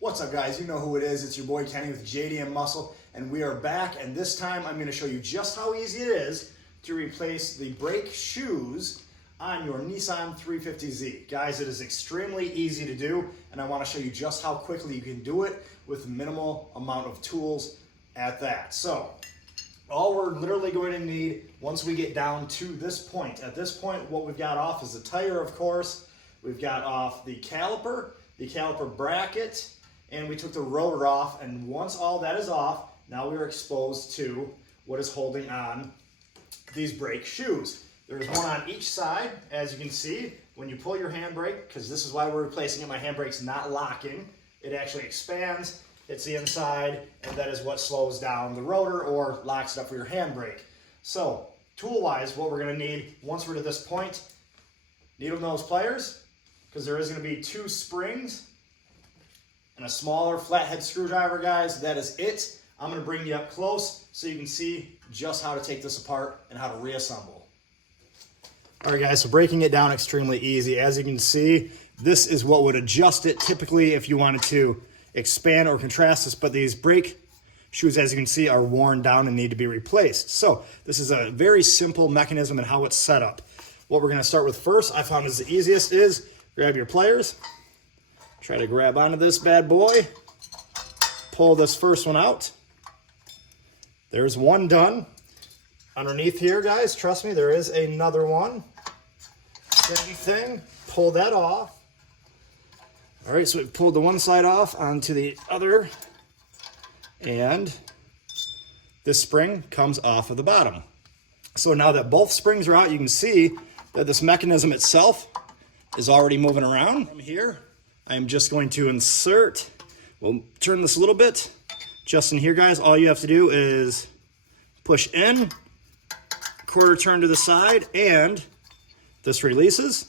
What's up, guys? You know who it is. It's your boy Kenny with Jdm Muscle, and we are back, and this time I'm going to show you just how easy it is to replace the brake shoes on your Nissan 350Z. Guys, it is extremely easy to do, and I want to show you just how quickly you can do it with minimal amount of tools at that. So, all we're literally going to need once we get down to this point. At this point, what we've got off is the tire, of course. We've got off the caliper bracket, and we took the rotor off, and once all that is off, now we're exposed to what is holding on these brake shoes. There's one on each side, as you can see. When you pull your handbrake, because this is why we're replacing it, my handbrake's not locking. It actually expands, hits the inside, and that is what slows down the rotor or locks it up for your handbrake. So, tool-wise, what we're gonna need once we're to this point, needle nose pliers, because there is gonna be 2 springs, and a smaller flathead screwdriver, guys. That is it. I'm gonna bring you up close so you can see just how to take this apart and how to reassemble. All right, guys, so breaking it down extremely easy. As you can see, this is what would adjust it typically if you wanted to expand or contrast this, but these brake shoes, as you can see, are worn down and need to be replaced. So this is a very simple mechanism and how it's set up. What we're gonna start with first, I found is the easiest, is grab your pliers, try to grab onto this bad boy, pull this first one out. There's one done. Underneath here, guys, trust me, there is another one. Same thing, pull that off. All right, so we've pulled the one side off onto the other, and this spring comes off of the bottom. So now that both springs are out, you can see that this mechanism itself is already moving around. From here, I am just going to insert, we'll turn this a little bit. Just in here, guys, all you have to do is push in, quarter turn to the side, and this releases.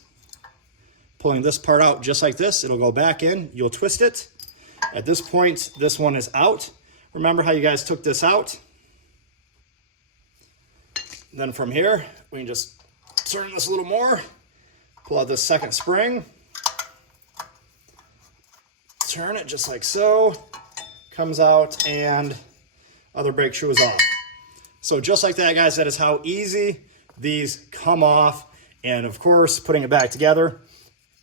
Pulling this part out just like this, it'll go back in, you'll twist it. At this point, this one is out. Remember how you guys took this out? Then from here, we can just turn this a little more, pull out this second spring, turn it just like so, comes out, and other brake shoe is off. So just like that, guys, that is how easy these come off. And of course, putting it back together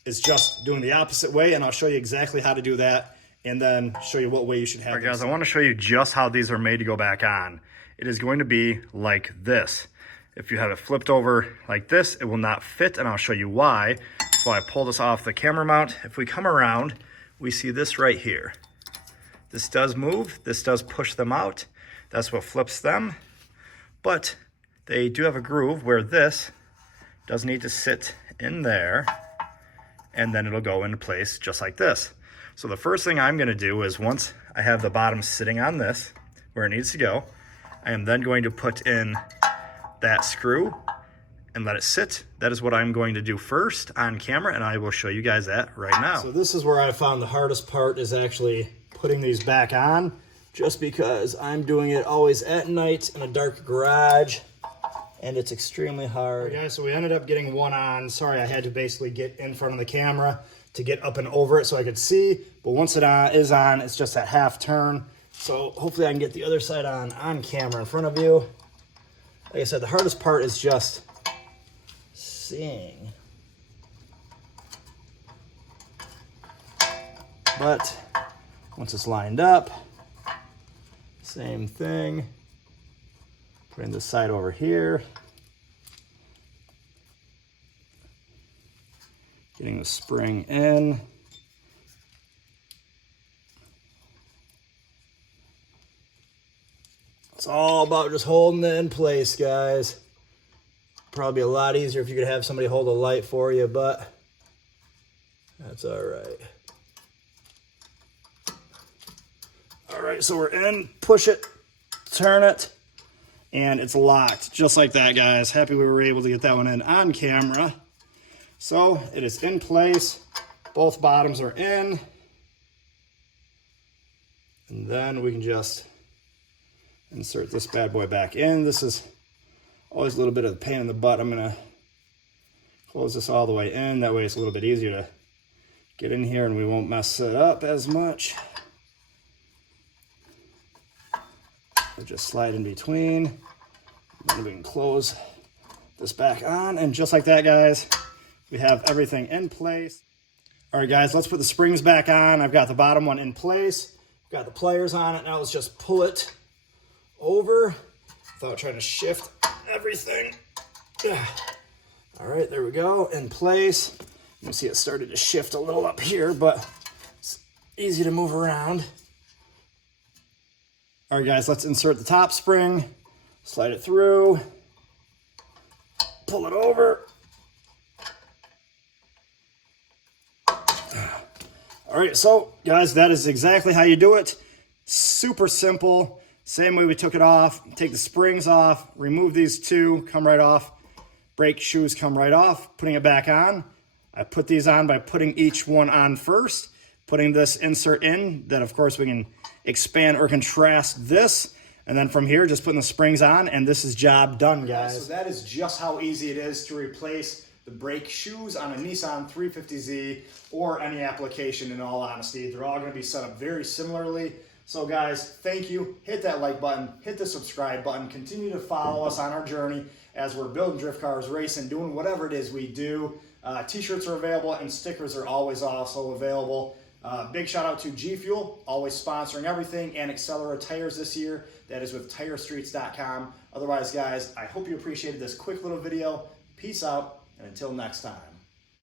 is just doing the opposite way, and I'll show you exactly how to do that and then show you what way you should have. All right, guys, I want to show you just how these are made to go back on. It is going to be like this. If you have it flipped over like this, it will not fit, and I'll show you why. So I pull this off the camera mount. If we come around, we see this right here. This does move, this does push them out. That's what flips them. But they do have a groove where this does need to sit in there, and then it'll go into place just like this. So the first thing I'm gonna do is, once I have the bottom sitting on this, where it needs to go, I am then going to put in that screw and let it sit. That is what I'm going to do first on camera, and I will show you guys that right now. So this is where I found the hardest part, is actually putting these back on, just because I'm doing it always at night in a dark garage, and it's extremely hard. Okay, guys, so we ended up getting one on. Sorry, I had to basically get in front of the camera to get up and over it so I could see, but once it is on, it's just that half turn. So hopefully I can get the other side on camera in front of you. Like I said, the hardest part is just seeing. But once it's lined up, same thing. Putting this side over here. Getting the spring in. It's all about just holding it in place, guys. Probably a lot easier if you could have somebody hold a light for you, but that's all right. All right, so we're in, push it, turn it, and it's locked, just like that, guys. Happy we were able to get that one in on camera. So it is in place, both bottoms are in, and then we can just insert this bad boy back in. This is always a little bit of a pain in the butt. I'm gonna close this all the way in, that way it's a little bit easier to get in here and we won't mess it up as much. just slide in between. Then we can close this back on, and just like that, guys, we have everything in place. All right, guys, let's put the springs back on. I've got the bottom one in place. I've got the pliers on it. Now let's just pull it over without trying to shift everything. All right, there we go, in place. You can see it started to shift a little up here, but it's easy to move around. All right, guys, let's insert the top spring, slide it through, pull it over. All right, so guys, that is exactly how you do it. Super simple. Same way we took it off. Take the springs off, remove these two, come right off. Brake shoes come right off, putting it back on. I put these on by putting each one on first, putting this insert in, that of course we can expand or contrast this. And then from here, just putting the springs on, and this is job done, guys. So that is just how easy it is to replace the brake shoes on a Nissan 350Z or any application, in all honesty. They're all gonna be set up very similarly. So guys, thank you. Hit that like button, hit the subscribe button, continue to follow us on our journey as we're building drift cars, racing, doing whatever it is we do. T-shirts are available and stickers are always also available. Big shout out to G Fuel, always sponsoring everything, and Accelera Tires this year. That is with TireStreets.com. Otherwise, guys, I hope you appreciated this quick little video. Peace out, and until next time.